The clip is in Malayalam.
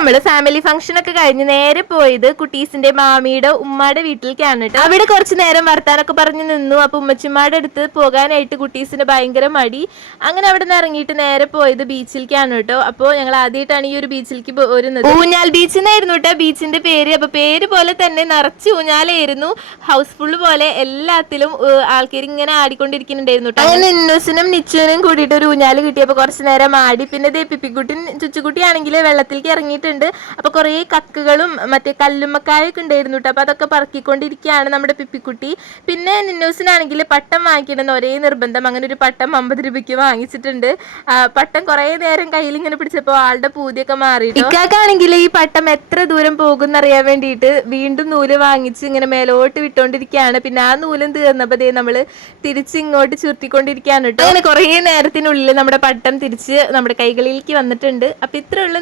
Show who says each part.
Speaker 1: നമ്മൾ ഫാമിലി ഫംഗ്ഷൻ ഒക്കെ കഴിഞ്ഞ് നേരെ പോയത് കുട്ടീസിന്റെ മാമിയുടെ ഉമ്മയുടെ വീട്ടിലേക്കാണ് കേട്ടോ. അവിടെ കുറച്ച് നേരം വർത്താനൊക്കെ പറഞ്ഞു നിന്നു. അപ്പൊ ഉമ്മച്ചിമ്മയുടെ അടുത്ത് പോകാനായിട്ട് കുട്ടീസിന് ഭയങ്കര മടി. അങ്ങനെ അവിടെ നിന്ന് ഇറങ്ങിയിട്ട് നേരെ പോയത് ബീച്ചിലേക്കാണ് കേട്ടോ. അപ്പോൾ ഞങ്ങൾ ആദ്യമായിട്ടാണ് ഈ ഒരു ബീച്ചിലേക്ക് പോരുന്നത് ഊഞ്ഞാൽ ബീച്ച് എന്നായിരുന്നു കേട്ടോ ബീച്ചിന്റെ പേര്. അപ്പൊ പേര് പോലെ തന്നെ നിറച്ച് ഊഞ്ഞാലായിരുന്നു. ഹൗസ്ഫുൾ പോലെ എല്ലാത്തിലും ആൾക്കാർ ഇങ്ങനെ ആടിക്കൊണ്ടിരിക്കുന്നുണ്ടായിരുന്നു കേട്ടോ. അങ്ങനെ ഇന്നോസിനും നിച്ചുവിനും കൂടിയിട്ട് ഒരു ഊഞ്ഞാൽ കിട്ടിയപ്പോൾ കുറച്ച് നേരം ആടി. പിന്നെ ദേ പിപ്പിക്കുട്ടി ചുച്ചുകുട്ടി ആണെങ്കിൽ വെള്ളത്തിലേക്ക് ഇറങ്ങിയിട്ടുണ്ട് അപ്പൊ കുറേ കക്കുകളും മറ്റേ കല്ലുമ്മക്കായൊക്കെ ഉണ്ടായിരുന്നു കേട്ടോ അപ്പൊ അതൊക്കെ പറക്കിക്കൊണ്ടിരിക്കുകയാണ് നമ്മുടെ പിപ്പിക്കുട്ടി. പിന്നെ നിന്നൂസിനാണെങ്കിൽ പട്ടം വാങ്ങിക്കണമെന്ന് ഒരേ നിർബന്ധം. അങ്ങനെ ഒരു പട്ടം അമ്പത് രൂപയ്ക്ക് വാങ്ങിച്ചിട്ടുണ്ട്. പട്ടം കുറേ നേരം കയ്യിൽ ഇങ്ങനെ പിടിച്ചപ്പോൾ ആളുടെ പൂതിയൊക്കെ മാറി ഇക്കാക്കാണെങ്കിൽ ഈ പട്ടം എത്ര ദൂരം പോകും അറിയാൻ വേണ്ടിയിട്ട് വീണ്ടും നൂൽ വാങ്ങിച്ച് ഇങ്ങനെ മേലോട്ട് വിട്ടോണ്ടിരിക്കുകയാണ്. പിന്നെ ആ നൂലും തീർന്നപ്പോൾ ദേ നമ്മൾ തിരിച്ച് ഇങ്ങോട്ട് ചുരുത്തിക്കൊണ്ടിരിക്കുകയാണ് കേട്ടോ അങ്ങനെ കുറേ നേരത്തിനുള്ളിൽ നമ്മുടെ പട്ടം തിരിച്ച് നമ്മുടെ കൈകളിലേക്ക് വന്നിട്ടുണ്ട്. അപ്പൊ ഇത്രയുള്ള